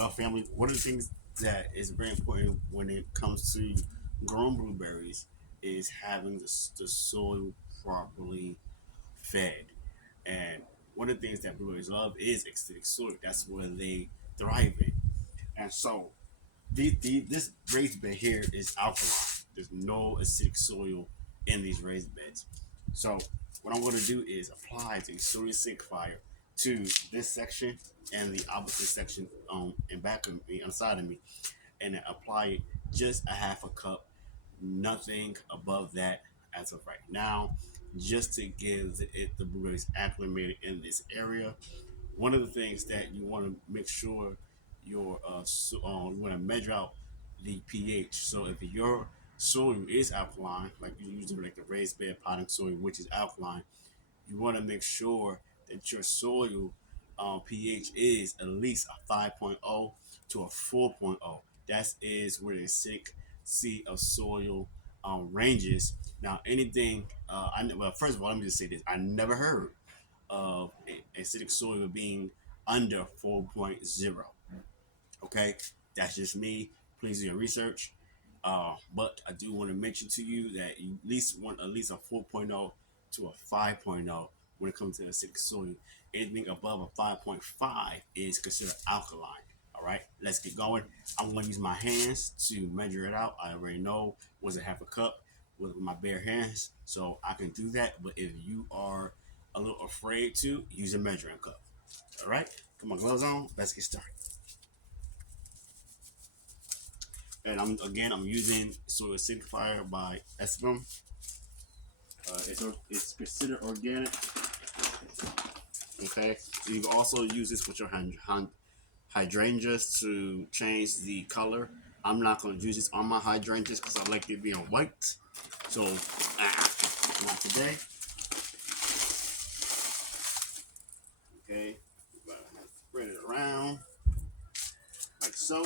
Well, family, one of the things that is very important when it comes to growing blueberries is having the soil properly fed. And one of the things that blueberries love is acidic soil. That's where they thrive in. And so this raised bed here is alkaline. There's no acidic soil in these raised beds. So what I'm going to do is apply the soil acidifier to this section and the opposite section in back of me, on the side of me, and then apply it just a half a cup, nothing above that as of right now, just to give the blueberries acclimated in this area. One of the things that you want to make sure you want to measure out the pH. So if your soil is alkaline, like you use like a raised bed potting soil, which is alkaline, you want to make sure that your soil pH is at least a 5.0 to a 4.0. That is where the acidic sea of soil ranges. Now, anything, well, first of all, let me just say this: I never heard of acidic soil being under 4.0. Okay, that's just me. Please do your research. But I do want to mention to you that you at least want at least a 4.0 to a 5.0 when it comes to acidic soil. Anything above a 5.5 is considered alkaline. All right, let's get going. I'm going to use my hands to measure it out. I already know was it half a cup with my bare hands, so I can do that. But if you are a little afraid to, use a measuring cup. All right, put my gloves on. Let's get started. And I'm using Soil Acidifier by Espum. It's considered organic. Okay, so you can also use this with your hydrangeas to change the color. I'm not going to use this on my hydrangeas because I like it being white. So, not today. Okay, spread it around like so.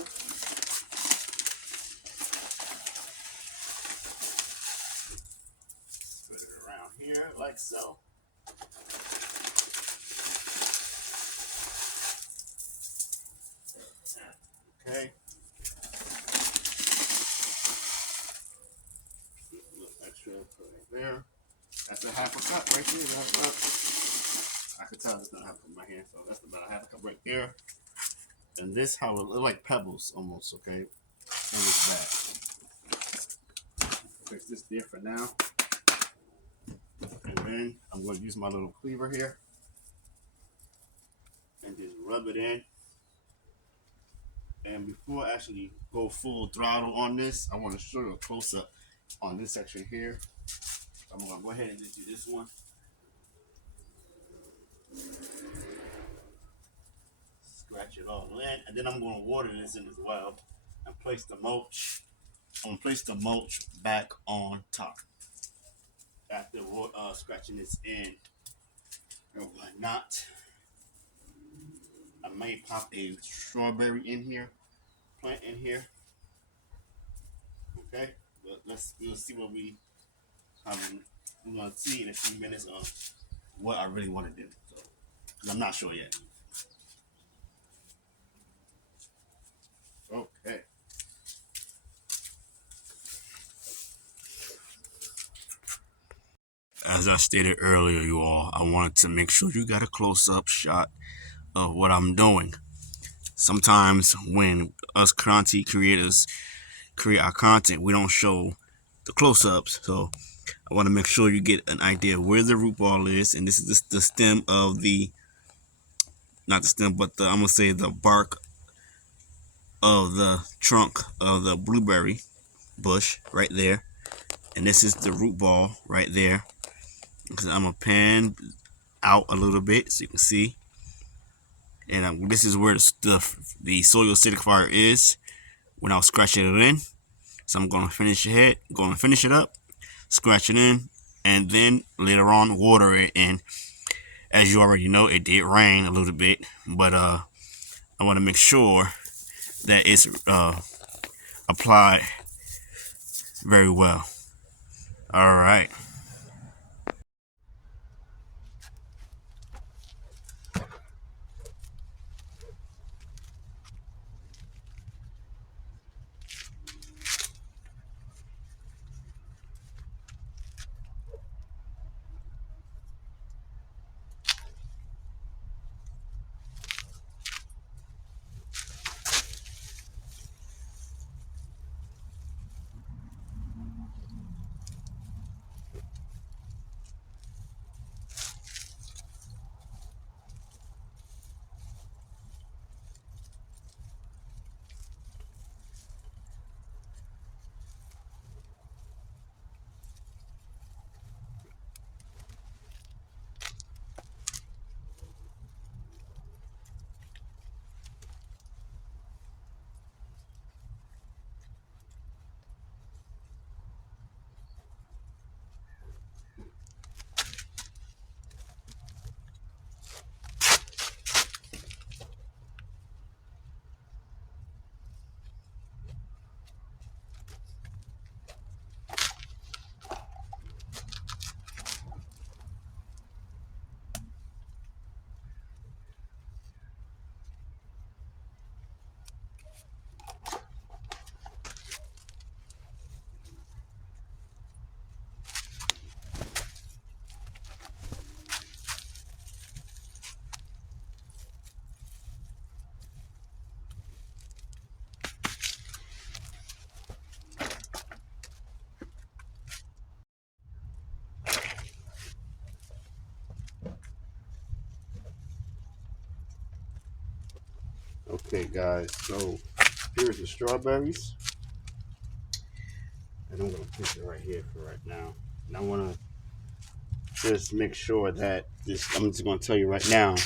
Spread it around here like so. Okay. A little extra put it there. That's a half a cup right there. I could tell it's not half a cup in my hand, so that's about a half a cup right there. And this how it look like pebbles almost, okay? And it's bad. Fix this there for now. And then I'm going to use my little cleaver here and just rub it in. And before I actually go full throttle on this, I want to show you a close up on this section here. I'm going to go ahead and just do this one. Scratch it all in, and then I'm going to water this in as well and place the mulch. I'm going to place the mulch back on top after scratching this in and whatnot. I may pop a strawberry in here, plant in here. Okay, but we'll see what we're gonna see in a few minutes of what I really want to do. So, I'm not sure yet. Okay. As I stated earlier, you all, I wanted to make sure you got a close-up shot of what I'm doing. Sometimes when us content creators create our content, we don't show the close-ups. So I want to make sure you get an idea of where the root ball is, and this is the stem of not the stem, but I'm gonna say the bark of the trunk of the blueberry bush right there, and this is the root ball right there. I'm gonna pan out a little bit so you can see, and this is where the soil acidifier is when I was scratching it in. So I'm gonna finish it up, scratch it in, and then later on water it. And as you already know, it did rain a little bit, but I want to make sure that it's applied very well. All right. Okay, guys. So here's the strawberries, and I'm gonna put it right here for right now. And I wanna just make sure that this. I'm just gonna tell you right now.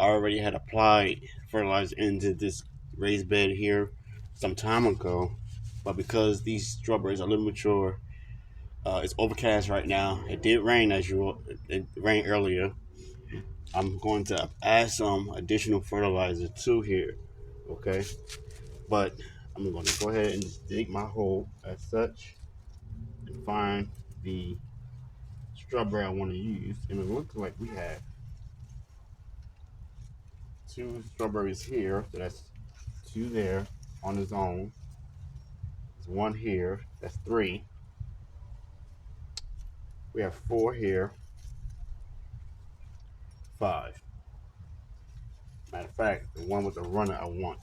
I already had applied fertilizer into this raised bed here some time ago, but because these strawberries are a little mature, it's overcast right now. It did rain as you. It rained earlier. I'm going to add some additional fertilizer to here. Okay, but I'm going to go ahead and just dig my hole as such and find the strawberry I want to use. And it looks like we have two strawberries here. So that's two there on its own. There's one here. That's three. We have four here. Five. Matter of fact, the one with the runner I want.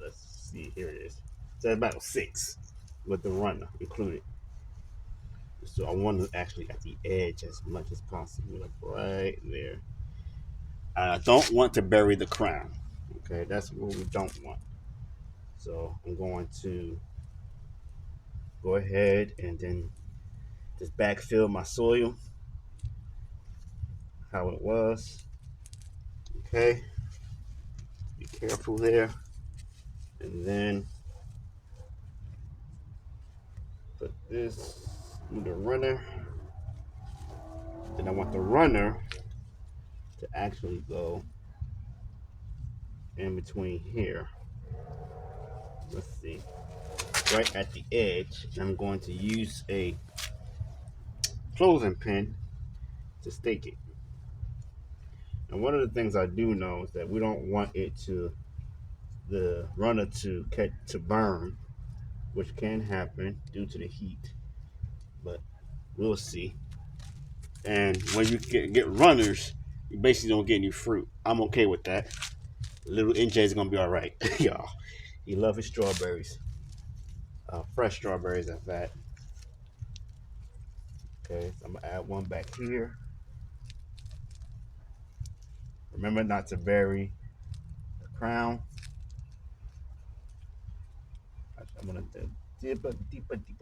Let's see. Here it is. So that's about six with the runner included. So I want to actually at the edge as much as possible, like right there. I don't want to bury the crown. Okay, that's what we don't want. So I'm going to go ahead and then just backfill my soil how it was. Okay, be careful there. And then put this in the runner. Then I want the runner to actually go in between here. Let's see. Right at the edge. I'm going to use a clothing pin to stake it. And one of the things I do know is that we don't want it to the runner to catch to burn, which can happen due to the heat, but we'll see. And when you get runners, you basically don't get any fruit. I'm okay with that. Little NJ is gonna be all right, y'all. He loves his strawberries, fresh strawberries at that. Okay, so I'm gonna add one back here. Remember not to bury the crown. I'm gonna deeper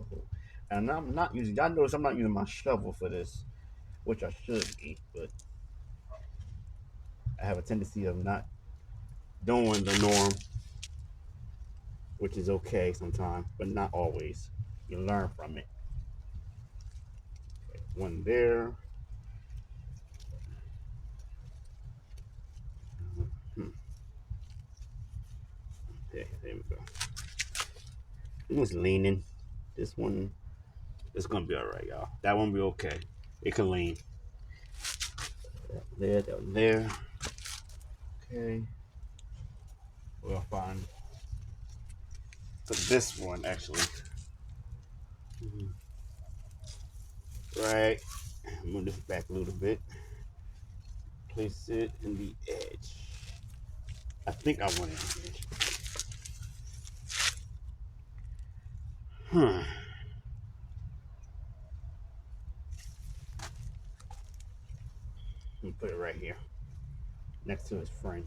hole. And I'm not using. I notice I'm not using my shovel for this, which I should be, but I have a tendency of not doing the norm, which is okay sometimes, but not always. You learn from it. Okay, one there. Hmm. Okay, there we go. It was leaning. This one is gonna be all right, y'all. That one be okay. It can lean. That there. Okay. We'll find. So this one actually. Mhm. Right. Move this back a little bit. Place it in the edge. I think I want it in the edge. Huh. Let me put it right here, next to his friend.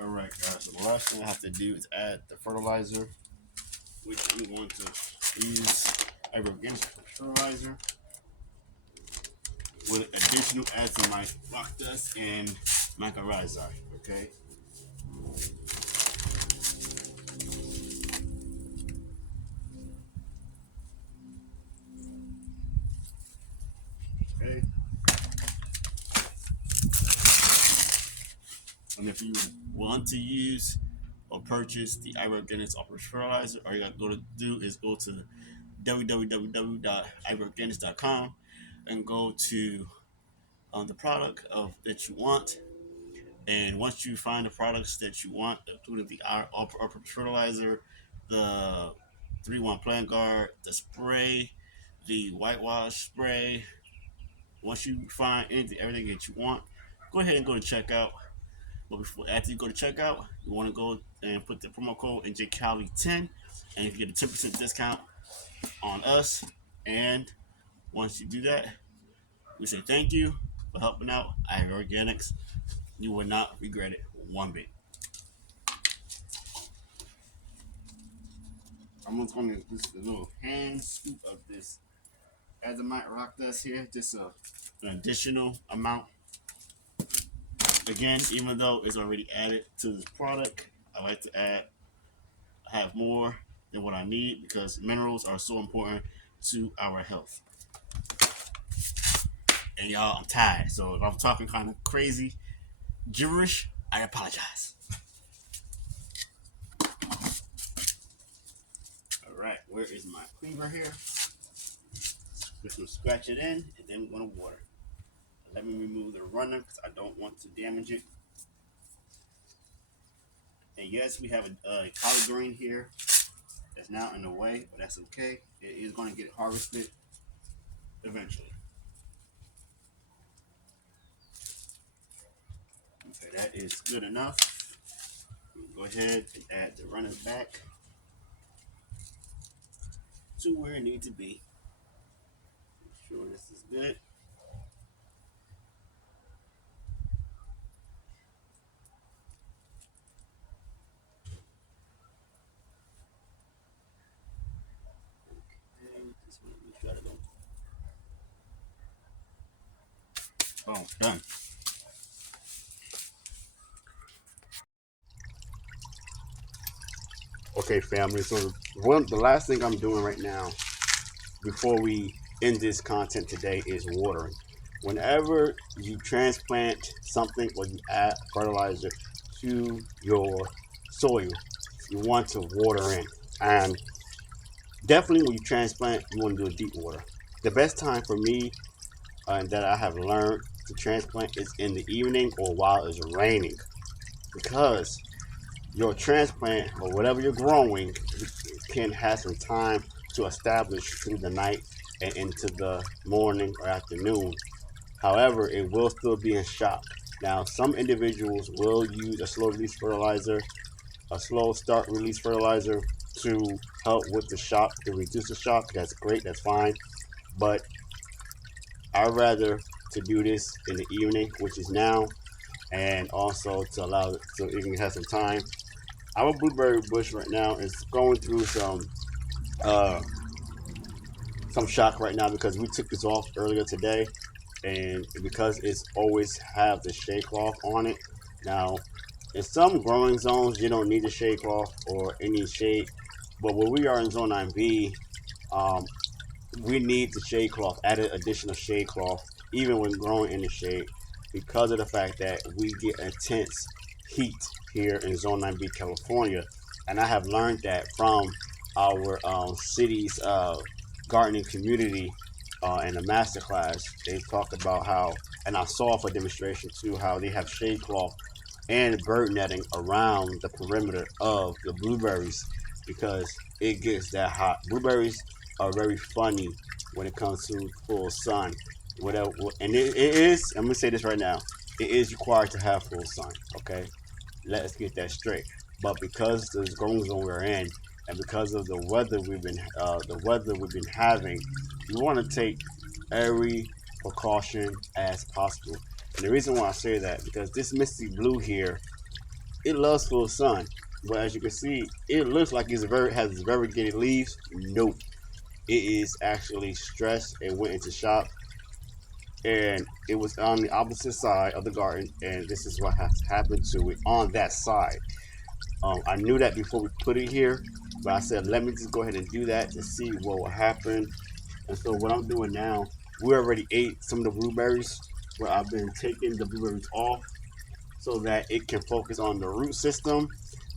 All right, guys. So the last thing I have to do is add the fertilizer, which I'm going to use organic fertilizer with additional adds of my rock dust and mycorrhizae. Okay. Okay. And if you want to use or purchase the inorganics operations fertilizer, all you got to go to do is go to www.inorganics.com and go to the product of that you want. And once you find the products that you want, including the all-purpose fertilizer, the 3-1 Plant Guard, the spray, the whitewash spray. Once you find everything that you want, go ahead and go to checkout. But after you go to checkout, you want to go and put the promo code NJCali10, and you can get a 10% discount on us. And once you do that, we say thank you for helping out Ag Organics. You will not regret it one bit. I'm just going to just a little hand scoop of this azimite rock dust here, just an additional amount. Again, even though it's already added to this product, I like to have more than what I need because minerals are so important to our health. And y'all, I'm tired, so if I'm talking kind of crazy, gibberish, I apologize. All right, where is my cleaver here? Just gonna scratch it in, and then we're gonna water. Let me remove the runner because I don't want to damage it. And yes, we have a collard green here that's now in the way, but that's okay. It is going to get harvested eventually. Okay, that is good enough. Go ahead and add the runners back to where it needs to be. Make sure this is good. Okay, just want to make sure I don't. Boom, done. Okay, family. So the last thing I'm doing right now before we end this content today is watering. Whenever you transplant something or you add fertilizer to your soil, you want to water in. And definitely when you transplant, you want to do a deep water. The best time for me that I have learned to transplant is in the evening or while it's raining, because your transplant or whatever you're growing can have some time to establish through the night and into the morning or afternoon. However, it will still be in shock. Now, some individuals will use a slow release fertilizer, a slow start release fertilizer to help with the shock, to reduce the shock. That's great, that's fine. But I'd rather to do this in the evening, which is now, and also to allow it so it can have some time. Our blueberry bush right now is going through some shock right now because we took this off earlier today, and because it's always have the shade cloth on it. Now, in some growing zones, you don't need the shade cloth or any shade, but where we are in Zone 9B, we need the shade cloth, added additional shade cloth, even when growing in the shade, because of the fact that we get intense heat here in Zone 9B, California. And I have learned that from our city's gardening community in a master class. They talked about how, and I saw for demonstration too, how they have shade cloth and bird netting around the perimeter of the blueberries because it gets that hot. Blueberries are very funny when it comes to full sun. Whatever, and it is, I'm gonna say this right now, it is required to have full sun. Okay, let's get that straight. But because the growing zone we're in, and because of the weather we've been having, we want to take every precaution as possible. And the reason why I say that, because this misty blue here, it loves full sun, but as you can see, it looks like has variegated leaves. Nope, it is actually stressed and went into shock, and it was on the opposite side of the garden, and this is what has happened to it on that side. I knew that before we put it here, but I said let me just go ahead and do that to see what will happen. And so what I'm doing now, we already ate some of the blueberries, where I've been taking the blueberries off so that it can focus on the root system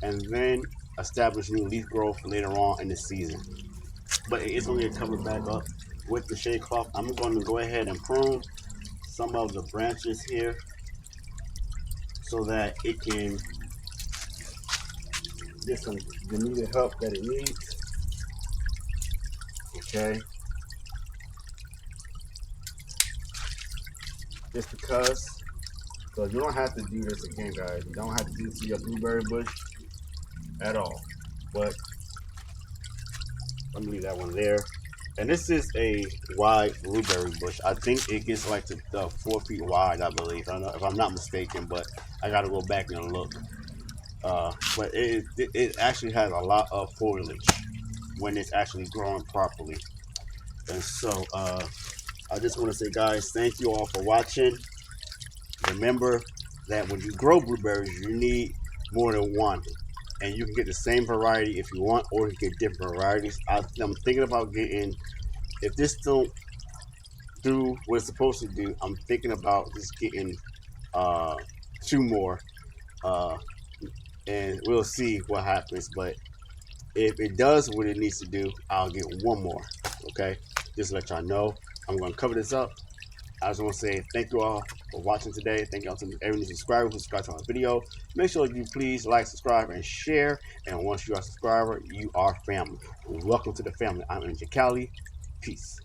and then establish new leaf growth later on in the season. But it is going to get covered back up with the shade cloth. I'm going to go ahead and prune some of the branches here so that it can get some the needed help that it needs. Okay, just because. So you don't have to do this again, guys. You don't have to do this to your blueberry bush at all. But let me leave that one there. And this is a wide blueberry bush. I think it gets like to 4 feet wide, I believe. I don't know if I'm not mistaken, but I got to go back and look. But it actually has a lot of foliage when it's actually growing properly. And so I just want to say, guys, thank you all for watching. Remember that when you grow blueberries, you need more than one. And you can get the same variety if you want, or you can get different varieties. I'm thinking about getting, if this don't do what it's supposed to do, I'm thinking about just getting uh, two more, uh, and we'll see what happens. But if it does what it needs to do, I'll get one more. Okay, just to let y'all know, I'm going to cover this up. I just want to say thank you all for watching today. Thank you all to every new subscriber who subscribed to our video. Make sure you please like, subscribe, and share. And once you are a subscriber, you are family. Welcome to the family. I'm NJCali. Peace.